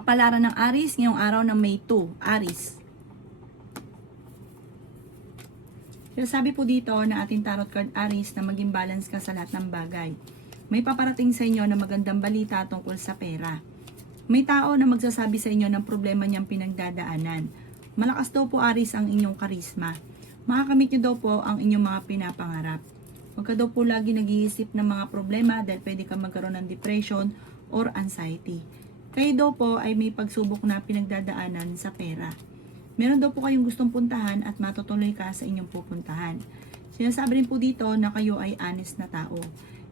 Kapalaran ng Aries ngayong araw ng May 2, Aries. Sabi po dito na ating tarot card Aries na maging balance ka sa lahat ng bagay. May paparating sa inyo na magandang balita tungkol sa pera. May tao na magsasabi sa inyo ng problema niyang pinagdadaanan. Malakas daw po Aries ang inyong karisma. Makakamit niyo daw po ang inyong mga pinapangarap. Huwag ka daw po lagi nag-iisip ng mga problema dahil pwede ka magkaroon ng depression or anxiety. Kayo daw po ay may pagsubok na pinagdadaanan sa pera. Meron daw po kayong gustong puntahan at matutuloy ka sa inyong pupuntahan. Sinasabi rin po dito na kayo ay honest na tao.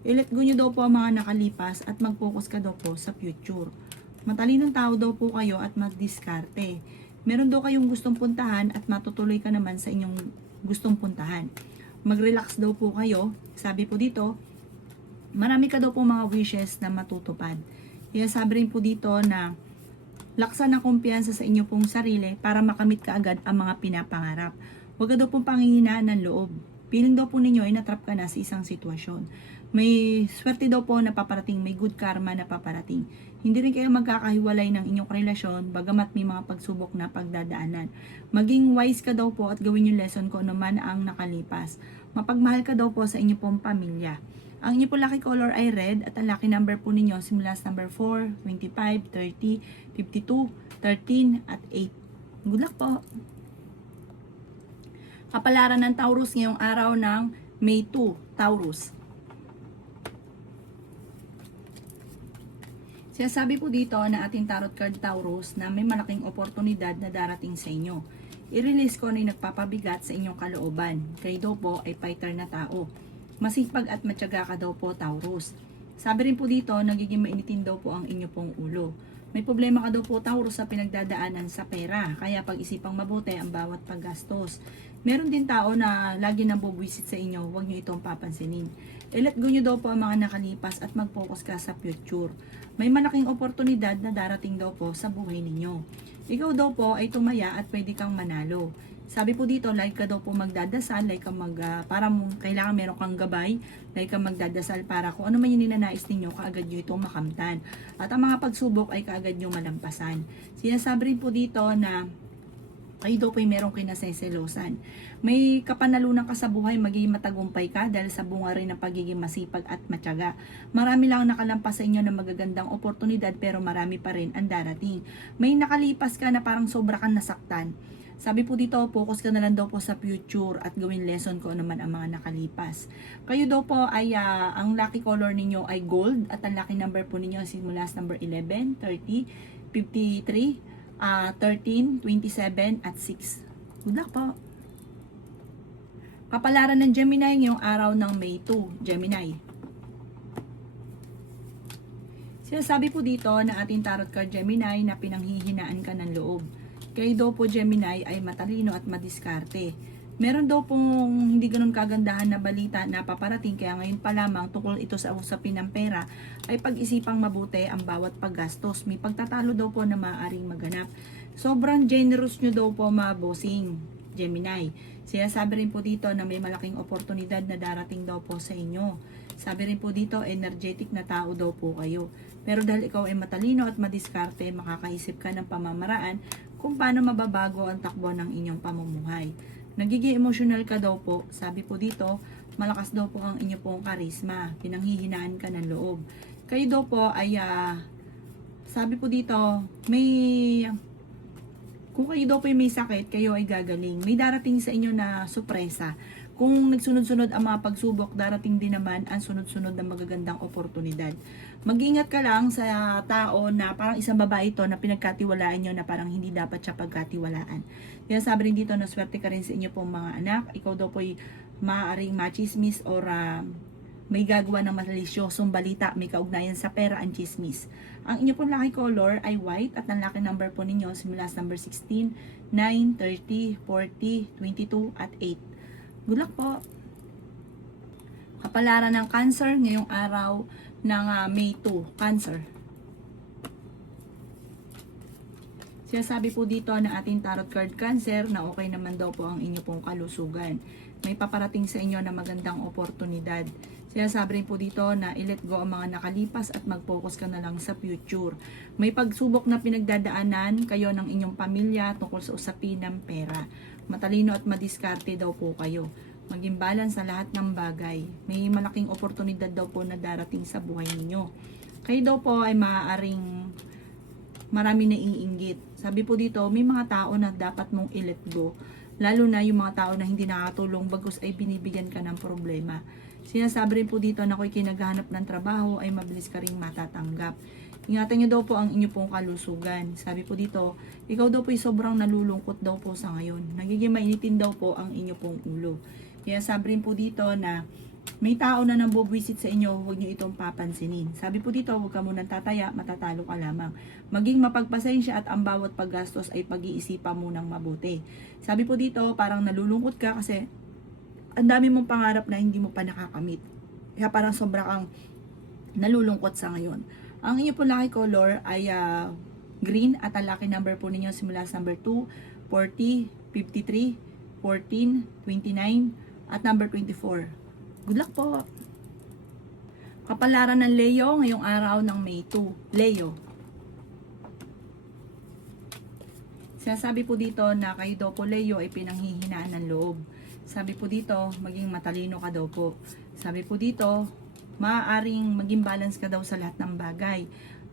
I-let go nyo daw po ang mga nakalipas at mag-focus ka daw po sa future. Matalinong tao daw po kayo at magdiskarte. Meron daw kayong gustong puntahan at matutuloy ka naman sa inyong gustong puntahan. Mag-relax daw po kayo. Sabi po dito, marami ka daw po mga wishes na matutupad. Sabi rin po dito na laksan ng kumpiyansa sa inyo pong sarili para makamit ka agad ang mga pinapangarap. Huwag ka daw pong panghihinaan ng loob. Piling daw po ninyo ay natrap ka na sa isang sitwasyon. May swerte daw po na paparating, may good karma na paparating. Hindi rin kayo magkakahiwalay ng inyong relasyon bagamat may mga pagsubok na pagdadaanan. Maging wise ka daw po at gawin yung lesson kung ano man ang nakalipas. Mapagmahal ka daw po sa inyong pong pamilya. Ang inyo po lucky color ay red at ang lucky number po ninyo simula sa number 4, 25, 30, 52, 13 at 8. Good luck po! Kapalaran ng Taurus ngayong araw ng May 2, Taurus. Sinasabi po dito na ating tarot card Taurus na may malaking oportunidad na darating sa inyo. I-release ko na yung nagpapabigat sa inyong kalooban. Kayo daw po ay fighter na tao. Masipag at matyaga ka daw po Taurus. Sabi rin po dito, nagiging mainitin daw po ang inyo pong ulo. May problema ka daw po Taurus sa pinagdadaanan sa pera. Kaya pag-isipang mabuti ang bawat paggastos. Meron din tao na lagi nang bubwisit sa inyo, huwag nyo itong papansinin. I-let go nyo daw po ang mga nakalipas at mag-focus ka sa future. May malaking oportunidad na darating daw po sa buhay ninyo. Ikaw daw po ay tumaya at pwede kang manalo. Sabi po dito, like ka daw po magdadasal, like ka para kailangan meron kang gabay, like ka magdadasal para kung ano man yung ninanais ninyo, kaagad nyo itong makamtan. At ang mga pagsubok ay kaagad nyo malampasan. Sinasabi rin po dito na kayo daw po ay merong kinaseselosan. May kapanalunan ka sa buhay, magiging matagumpay ka dahil sa bunga rin ng pagiging masipag at matyaga. Marami lang nakalampas sa inyo ng magagandang oportunidad pero marami pa rin ang darating. May nakalipas ka na parang sobra kang nasaktan. Sabi po dito, focus ka na lang daw po sa future at gawin lesson ko naman ang mga nakalipas. Kayo daw po ay, ang lucky color ninyo ay gold at ang lucky number po ninyo simula sa number 11, 30, 53, 13, 27 at 6. Good luck po! Kapalaran ng Gemini ngayong araw ng May 2, Gemini. Sinasabi po dito na ating tarot card Gemini na pinanghihinaan ka ng loob. Kayo daw po Gemini ay matalino at madiskarte. Meron daw pong hindi ganun kagandahan na balita na paparating kaya ngayon pa lamang tungkol ito sa usapin ng pera ay pag-isipang mabuti ang bawat paggastos. May pagtatalo daw po na maaaring maganap. Sobrang generous nyo daw po mga bossing Gemini. Sinasabi rin po dito na may malaking oportunidad na darating daw po sa inyo. Sabi rin po dito, energetic na tao daw po kayo. Pero dahil ikaw ay matalino at madiskarte, makakaisip ka ng pamamaraan kung paano mababago ang takbo ng inyong pamumuhay. Nagiging emotional ka daw po. Sabi po dito, malakas daw po ang inyo pong karisma. Pinanghihinaan ka ng loob. Kayo daw po ay, sabi po dito, kung kayo daw po may sakit, kayo ay gagaling. May darating sa inyo na sorpresa. Kung nagsunod-sunod ang mga pagsubok, darating din naman ang sunod-sunod na magagandang oportunidad. Mag-ingat ka lang sa tao na parang isang babae ito na pinagkatiwalaan nyo na parang hindi dapat siya pagkatiwalaan. Kaya sabi rin dito na swerte ka rin sa inyo pong mga anak. Ikaw daw po ay maaaring machismis or may gagawa ng malisyosong balita, may kaugnayan sa pera ang chismis. Ang inyo pong lucky color ay white at ang lucky number po ninyo simula sa number 16, 9, 30, 40, 22 at 8. Good luck po! Kapalaran ng Cancer ngayong araw ng May 2, Cancer. Sinasabi po dito na ating tarot card Cancer na okay naman daw po ang inyo pong kalusugan. May paparating sa inyo na magandang oportunidad. Sinasabi rin po dito na i-let go ang mga nakalipas at mag-focus ka na lang sa future. May pagsubok na pinagdadaanan kayo ng inyong pamilya tungkol sa usapin ng pera. Matalino at madiskarte daw po kayo. Maging balance sa lahat ng bagay. May malaking oportunidad daw po na darating sa buhay ninyo. Kayo daw po ay maaaring marami na iinggit. Sabi po dito, may mga tao na dapat mong i-let go. Lalo na yung mga tao na hindi nakatulong bagkus ay binibigyan ka ng problema. Sinasabi rin po dito na kung kinaghanap ng trabaho ay mabilis ka rin matatanggap. Ingatan nyo daw po ang inyo pong kalusugan. Sabi po dito, ikaw daw po ay sobrang nalulungkot daw po sa ngayon. Nagiging mainitin daw po ang inyo pong ulo. Kaya sabi rin po dito na may tao na nambubwisit sa inyo, huwag nyo itong papansinin. Sabi po dito, huwag ka munang tataya, matatalo ka lamang. Maging mapagpasensya at ang bawat paggastos ay pag-iisipan munang mabuti. Sabi po dito, parang nalulungkot ka kasi ang dami mong pangarap na hindi mo pa nakakamit. Kaya parang sobra kang nalulungkot sa ngayon. Ang inyo po lucky color ay green at ang lucky number po ninyo simula sa number 2, 40, 53, 14, 29, at number 24. Good luck po! Kapalaran ng Leo ngayong araw ng May 2. Leo. Sinasabi po dito na kayo daw po Leo ay pinanghihinaan ng loob. Sabi po dito, maging matalino ka daw po. Sabi po dito, maaaring maging balance ka daw sa lahat ng bagay.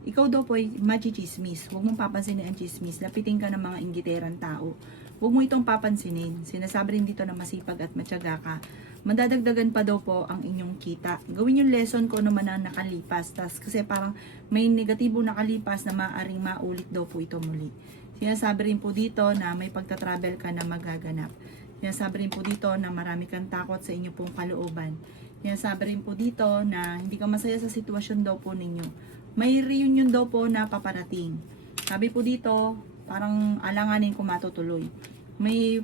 Ikaw daw po ay machichismis. Huwag mong papansinin ang chismis. Lapitin ka ng mga inggiterang tao. Huwag mo itong papansinin. Sinasabi rin dito na masipag at matyaga ka. Madadagdagan pa daw po ang inyong kita. Gawin yung lesson ko naman ang nakalipas. Kasi parang may negatibo nakalipas na maaaring maulit daw po ito muli. Sinasabi rin po dito na may pagta-travel ka na magaganap. Sinasabi rin po dito na marami kang takot sa inyo pong kalooban. Sinasabi rin po dito na hindi ka masaya sa sitwasyon daw po ninyo. May reunion daw po na paparating. Sabi po dito, parang alanganin kung matutuloy. May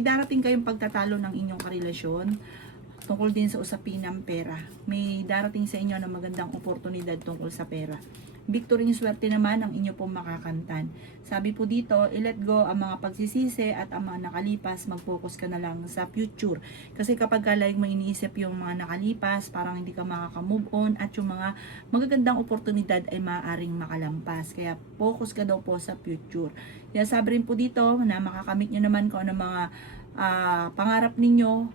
darating kayong pagtatalo ng inyong karelasyon tungkol din sa usapin ng pera. May darating sa inyo na magandang oportunidad tungkol sa pera. Victory ng swerte naman ang inyo pong makakantan. Sabi po dito, i-let go ang mga pagsisisi at ang mga nakalipas, mag-focus ka na lang sa future. Kasi kapag like mo iniisip yung mga nakalipas, parang hindi ka makaka-move on at yung mga magagandang oportunidad ay maaaring makalampas. Kaya focus ka daw po sa future. Kaya sabi rin po dito na makakamit nyo naman kung ano mga pangarap ninyo,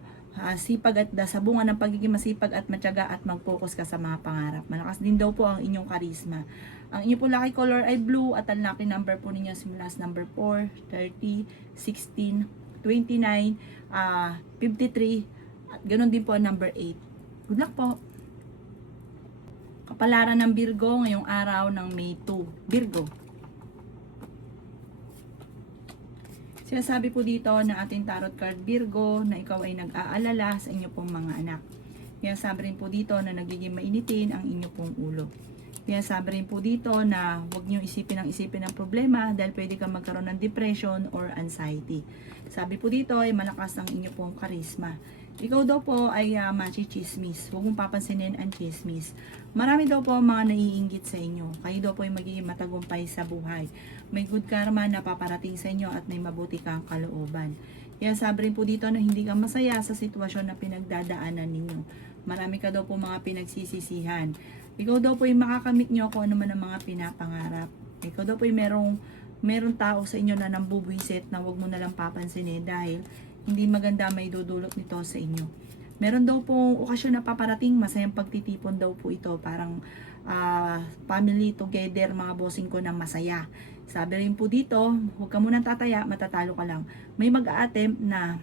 sipag at sa bunga ng pagiging masipag at matyaga at mag-focus ka sa mga pangarap. Malakas din daw po ang inyong karisma. Ang inyong po lucky color ay blue at ang lucky number po ninyo simula sa number 4, 30, 16, 29, 53 at ganoon din po ang number 8. Good luck po! Kapalaran ng Virgo ngayong araw ng May 2. Virgo. Sinasabi po dito na ating tarot card Virgo na ikaw ay nag-aalala sa inyo pong mga anak. Sinasabi rin po dito na nagiging mainitin ang inyo pong ulo. Sinasabi rin po dito na huwag niyo isipin ang problema dahil pwede kang magkaroon ng depression or anxiety. Sabi po dito ay malakas ang inyo pong karisma. Ikaw daw po ay machichismis. Huwag mong papansinin ang chismis. Marami daw po mga naiinggit sa inyo. Kayo daw po ay magiging matagumpay sa buhay. May good karma na paparating sa inyo at may mabuti kang kalooban. Kaya sabi rin po dito na hindi ka masaya sa sitwasyon na pinagdadaanan ninyo. Marami ka daw po mga pinagsisisihan. Ikaw daw po ay makakamit nyo kung ano man ang mga pinapangarap. Ikaw daw po ay merong tao sa inyo na nambubwisit na huwag mo nalang papansinin dahil hindi maganda may dudulot nito sa inyo. Meron daw pong okasyon na paparating, masayang pagtitipon daw po ito. Parang family together, mga bossing ko na masaya. Sabi rin po dito, huwag ka munang tataya, matatalo ka lang. May mag-a-attempt na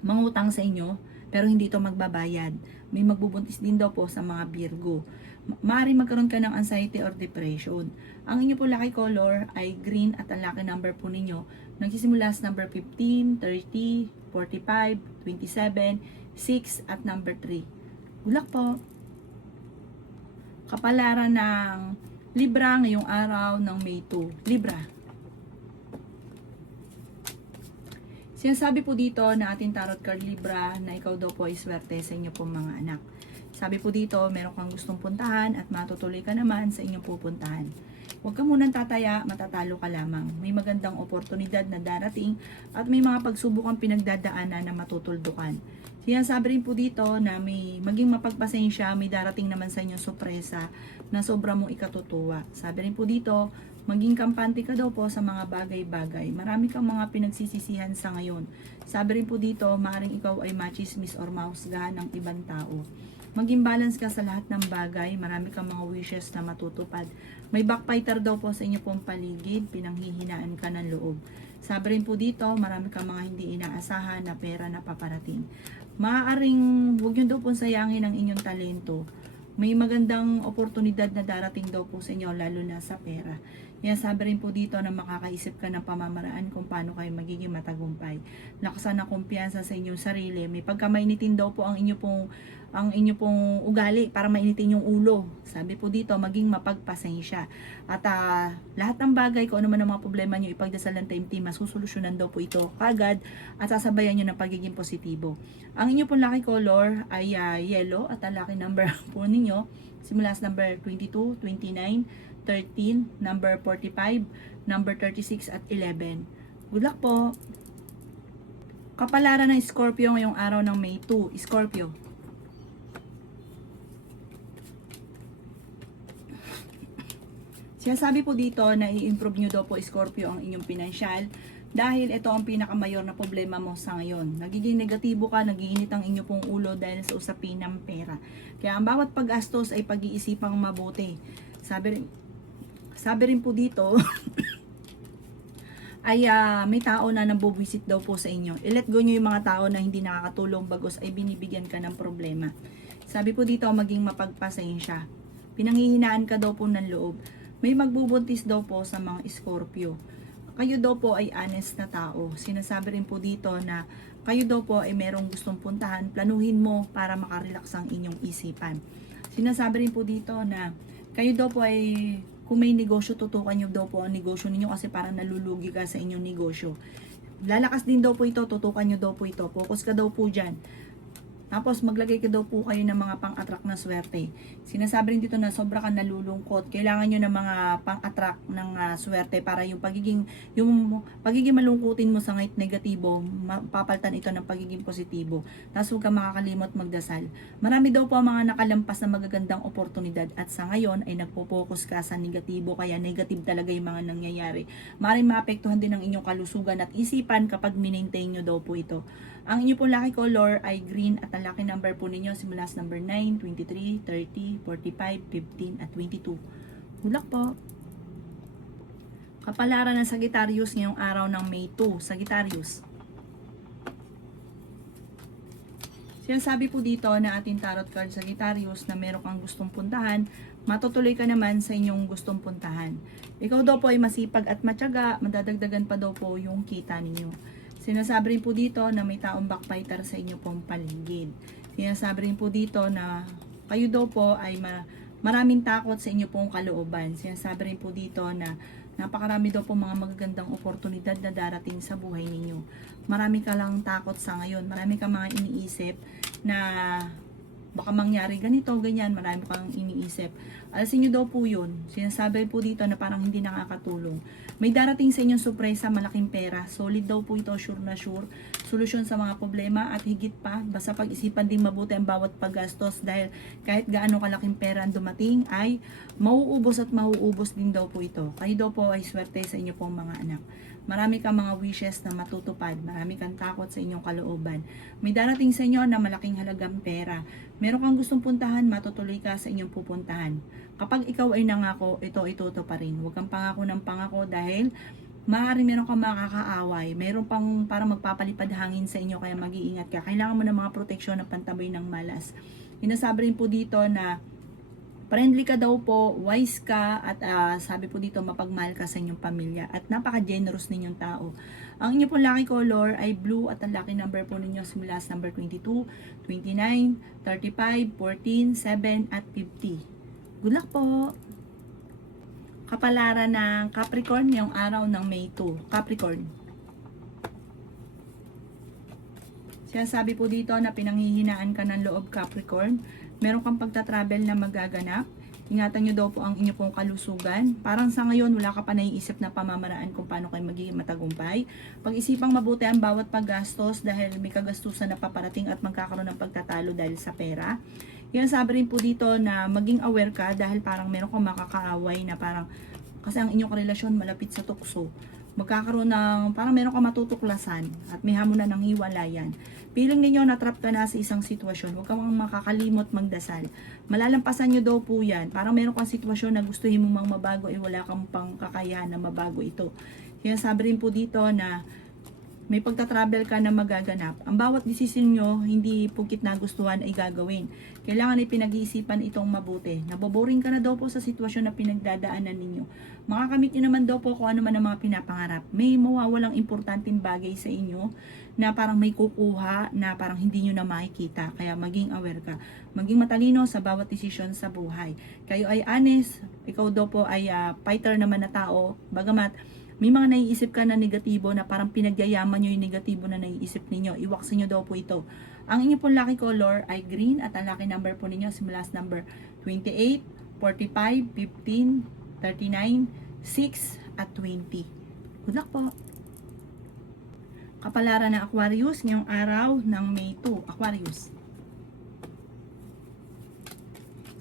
mangutang sa inyo, pero hindi ito magbabayad. May magbubuntis din daw po sa mga Virgo. Maaaring magkaroon ka ng anxiety or depression. Ang inyo po lucky color ay green at ang lucky number po ninyo nagsisimula sa number 15, 30, 45, 27, 6 at number 3. Good luck po! Kapalaran ng Libra ngayong araw ng May 2. Libra. Sinasabi po dito na ating tarot card Libra na ikaw daw po ay swerte sa inyo pong mga anak. Sabi po dito, meron kang gustong puntahan at matutuloy ka naman sa inyong pupuntahan. Huwag ka munang tataya, matatalo ka lamang. May magandang oportunidad na darating at may mga pagsubok ang pinagdadaanan na matutuldukan. Sinasabi rin po dito na may maging mapagpasensya, may darating naman sa inyo sorpresa na sobra mong ikatutuwa. Sabi rin po dito, maging kampante ka daw po sa mga bagay-bagay. Marami kang mga pinagsisisihan sa ngayon. Sabi rin po dito, maaaring ikaw ay machismis or mahusgahan ng ibang tao. Maging balance ka sa lahat ng bagay, marami kang mga wishes na matutupad. May backfighter daw po sa inyo pong paligid, pinanghihinaan ka ng loob. Sabi rin po dito, marami kang mga hindi inaasahan na pera na paparating. Maaaring huwag nyo daw po sayangin ang inyong talento. May magandang oportunidad na darating daw po sa inyo, lalo na sa pera. Yan, sabi rin po dito na makakaisip ka ng pamamaraan kung paano kayo magiging matagumpay. Lakasan ng kumpiyansa sa inyong sarili. May pagkamainitin daw po ang inyo pong ugali para mainitin yung ulo. Sabi po dito, maging mapagpasensya. At lahat ng bagay, kung ano man ang mga problema nyo, ipagdasal ng taimtim, masusolusyonan daw po ito kagad at sasabayan nyo ng pagiging positibo. Ang inyo pong lucky color ay yellow at ang lucky number po ninyo simula sa number 22, 29, 13, number 45, number 36 at 11. Good luck po! Kapalaran ng Scorpio ngayong araw ng May 2. Scorpio. Sinasabi po dito na i-improve nyo daw po Scorpio ang inyong pinansyal dahil ito ang pinakamayor na problema mo sa ngayon. Nagiging negatibo ka, nagiinit ang inyo pong ulo dahil sa usapin ng pera. Kaya ang bawat paggastos ay pag-iisipang mabuti. Sabi rin po dito ay may tao na nabubwisit daw po sa inyo. I-let go nyo yung mga tao na hindi nakakatulong bagos ay binibigyan ka ng problema. Sabi po dito, maging mapagpasensya. Pinanghihinaan ka daw po ng loob. May magbubuntis daw po sa mga Scorpio. Kayo daw po ay honest na tao. Sinasabi rin po dito na kayo daw po ay merong gustong puntahan. Planuhin mo para makarelax ang inyong isipan. Sinasabi rin po dito na kayo daw po ay kung may negosyo, tutukan nyo daw po ang negosyo ninyo kasi parang nalulugi ka sa inyong negosyo. Lalakas din daw po ito, tutukan nyo daw po ito. Focus ka daw po dyan. Tapos maglagay ka daw po kayo ng mga pang-attract na swerte. Sinasabi rin dito na sobra ka nalulungkot. Kailangan nyo ng mga pang-attract ng swerte para yung pagiging malungkutin mo sa ngayon negatibo, papalitan ito ng pagiging positibo. Tapos huwag ka makakalimot magdasal. Marami daw po ang mga nakalampas na magagandang oportunidad at sa ngayon ay nagpo-focus ka sa negatibo kaya negative talaga yung mga nangyayari. Maaaring maapektuhan din ang inyong kalusugan at isipan kapag minmaintain nyo daw po ito. Ang inyo pong lucky color ay green at ang lucky number po ninyo simula sa number 9, 23, 30, 45, 15 at 22. Good luck po! Kapalaran ng Sagittarius ngayong araw ng May 2. Sagittarius. Sinasabi po dito na ating tarot card Sagittarius na meron kang gustong puntahan, matutuloy ka naman sa inyong gustong puntahan. Ikaw daw po ay masipag at matyaga, madadagdagan pa daw po yung kita ninyo. Sinasabi rin po dito na may taong backfighter sa inyo pong paligid. Sinasabi rin po dito na kayo daw po ay maraming takot sa inyo pong kalooban. Sinasabi rin po dito na napakarami daw po mga magagandang oportunidad na darating sa buhay ninyo. Marami ka lang takot sa ngayon. Marami ka mga iniisip na baka mangyari ganito, ganyan. Marami kang iniisip. Alasin nyo daw po yun. Sinasabi po dito na parang hindi nakakatulong. May darating sa inyong sorpresa, malaking pera. Solid daw po ito, sure na sure. Solusyon sa mga problema at higit pa, basta pag-isipan din mabuti ang bawat paggastos dahil kahit gaano kalaking pera ang dumating ay mauubos at mauubos din daw po ito. Kayo daw po ay swerte sa inyo pong mga anak. Marami kang mga wishes na matutupad. Marami kang takot sa inyong kalooban. May darating sa inyo na malaking halagang pera. Meron kang gustong puntahan, matutuloy ka sa inyong pupuntahan. Kapag ikaw ay nangako, ito pa rin. Huwag kang pangako ng pangako dahil maaari meron kang makakaaway. Meron pang parang magpapalipad hangin sa inyo kaya mag-iingat ka. Kailangan mo ng mga proteksyon ng pantaboy ng malas. Inasabi rin po dito na friendly ka daw po, wise ka, at sabi po dito mapagmahal ka sa inyong pamilya at napaka-generous ninyong tao. Ang inyo pong lucky color ay blue at ang lucky number po ninyo simula sa number 22, 29, 35, 14, 7 at 50. Good luck po! Kapalaran ng Capricorn ngayong araw ng May 2. Capricorn. Sinasabi po dito na pinanghihinaan ka ng loob Capricorn. Meron kang pagta-travel na magaganap. Ingatan nyo daw po ang inyo pong kalusugan. Parang sa ngayon, wala ka pa naiisip na pamamaraan kung paano kayo magiging matagumpay. Pag-isipang mabuti ang bawat paggastos dahil may kagastusan na paparating at magkakaroon ng pagtatalo dahil sa pera. Yan, sabi rin po dito na maging aware ka dahil parang meron kang makakaaway na parang kasi ang inyong relasyon malapit sa tukso. Magkakaroon ng, parang meron kang matutuklasan at may hamon na ng hiwalayan. Piling ninyo na-trap ka na sa isang sitwasyon, huwag kang makakalimot magdasal. Malalampasan nyo daw po yan. Parang meron kang sitwasyon na gustuhin mong mabago, wala kang pang kakayahan na mabago ito. Kaya sabi rin po dito na may pagta-travel ka na magaganap. Ang bawat desisyon nyo, hindi pugkit na gustuhan ay gagawin. Kailangan ay pinag-iisipan itong mabuti. Naboboring ka na daw po sa sitwasyon na pinagdadaanan ninyo. Makakamit nyo naman daw po kung ano man ang mga pinapangarap. May mawawalang importanteng bagay sa inyo na parang may kukuha na parang hindi nyo na makikita. Kaya maging aware ka. Maging matalino sa bawat desisyon sa buhay. Kayo ay honest. Ikaw daw po ay fighter naman na tao. Bagamat may mga naiisip ka na negatibo na parang pinagyayaman nyo yung negatibo na naiisip ninyo. Iwaksin nyo daw po ito. Ang inyo pong lucky color ay green at ang lucky number po ninyo simula sa number 28, 45, 15, 39, 6 at 20. Good luck po. Kapalaran ng Aquarius ngayong araw ng May 2. Aquarius.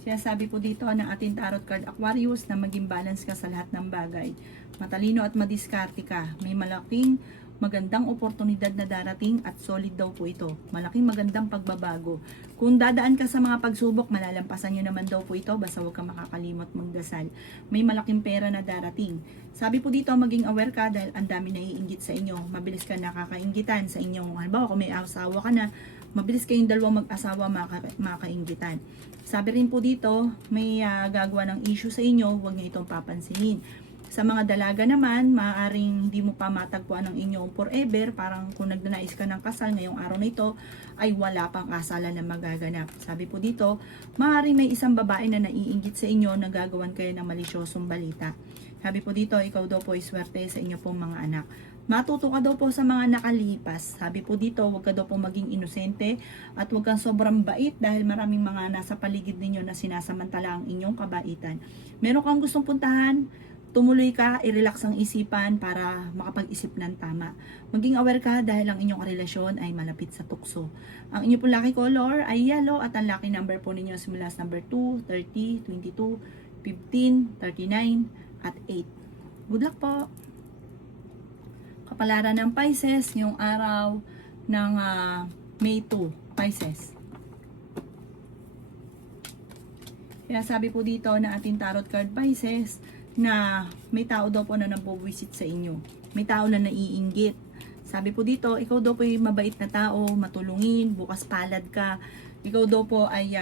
Sinasabi po dito ng ating tarot card Aquarius na maging balance ka sa lahat ng bagay. Matalino at madiskarte ka. May malaking magandang oportunidad na darating at solid daw po ito. Malaking magandang pagbabago. Kung dadaan ka sa mga pagsubok, malalampasan nyo naman daw po ito. Basta huwag kang makakalimot magdasal. May malaking pera na darating. Sabi po dito, maging aware ka dahil ang dami naiinggit sa inyo. Mabilis ka nakakainggitan sa inyong, halimbawa kung may asawa ka na, mabilis kayong dalawang mag-asawa makainggitan. Sabi rin po dito, may gagawa ng issue sa inyo, huwag nyo itong papansinin. Sa mga dalaga naman, maaaring hindi mo pa matagpuan ang inyong forever, parang kung nagnanais ka ng kasal ngayong araw na ito, ay wala pang kasalan na magaganap. Sabi po dito, maaaring may isang babae na naiinggit sa inyo na gagawan kayo ng malisyosong balita. Sabi po dito, ikaw daw po ay swerte sa inyo pong mga anak. Matuto ka daw po sa mga nakalipas. Sabi po dito, huwag ka daw po maging inosente at huwag kang sobrang bait dahil maraming mga nasa paligid ninyo na sinasamantala ang inyong kabaitan. Meron kang gustong puntahan, tumuloy ka, i-relax ang isipan para makapag-isip ng tama. Maging aware ka dahil ang inyong relasyon ay malapit sa tukso. Ang inyong po lucky color ay yellow at ang lucky number po ninyo simula sa number 2, 30, 22, 15, 39 at 8. Good luck po! Kapalaran ng Pisces yung araw ng May 2, Pisces. Kaya sabi po dito na ating tarot card Pisces na may tao daw po na nabubwisit sa inyo. May tao na naiinggit. Sabi po dito, ikaw daw po ay mabait na tao, matulungin, bukas palad ka. Ikaw daw po ay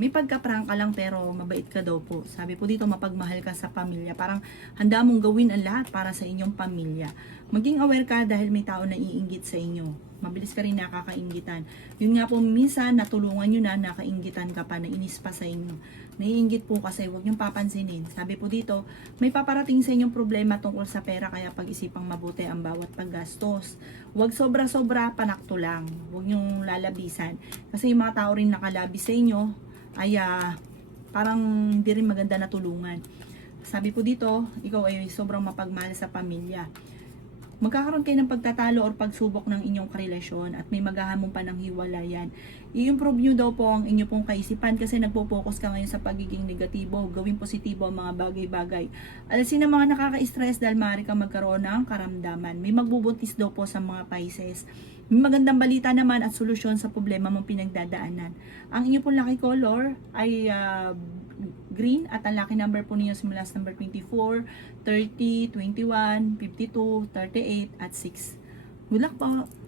may pagkaprangka lang pero mabait ka daw po. Sabi po dito, mapagmahal ka sa pamilya. Parang handa mong gawin ang lahat para sa inyong pamilya. Maging aware ka dahil may tao na iinggit sa inyo. Mabilis ka rin nakakainggitan. Yun nga po, minsan natulungan nyo na, nakainggitan ka pa, nainis pa sa inyo. Naiinggit po kasi, huwag niyong papansinin. Sabi po dito, may paparating sa inyong problema tungkol sa pera, kaya pag-isipang mabuti ang bawat paggastos. Huwag sobra-sobra, panakto lang. Huwag niyong lalabisan. Kasi yung mga tao rin nakalabi sa inyo, ay parang hindi rin maganda na tulungan. Sabi po dito, ikaw ay sobrang mapagmahal sa pamilya. Magkakaroon kayo ng pagtatalo or pagsubok ng inyong karelasyon at may maghahamon pa ng hiwalayan. I-improve nyo daw po ang inyo pong kaisipan kasi nagpo-focus ka ngayon sa pagiging negatibo. Gawing positibo ang mga bagay-bagay. Alisin ang mga nakaka-stress dahil maaari kang magkaroon ng karamdaman. May magbubuntis daw po sa mga Pisces. May magandang balita naman at solusyon sa problema mong pinagdadaanan. Ang inyo pong lucky color ay green at ang lucky number po ninyo simula sa number 24, 30, 21, 52, 38 at 6. Good luck po!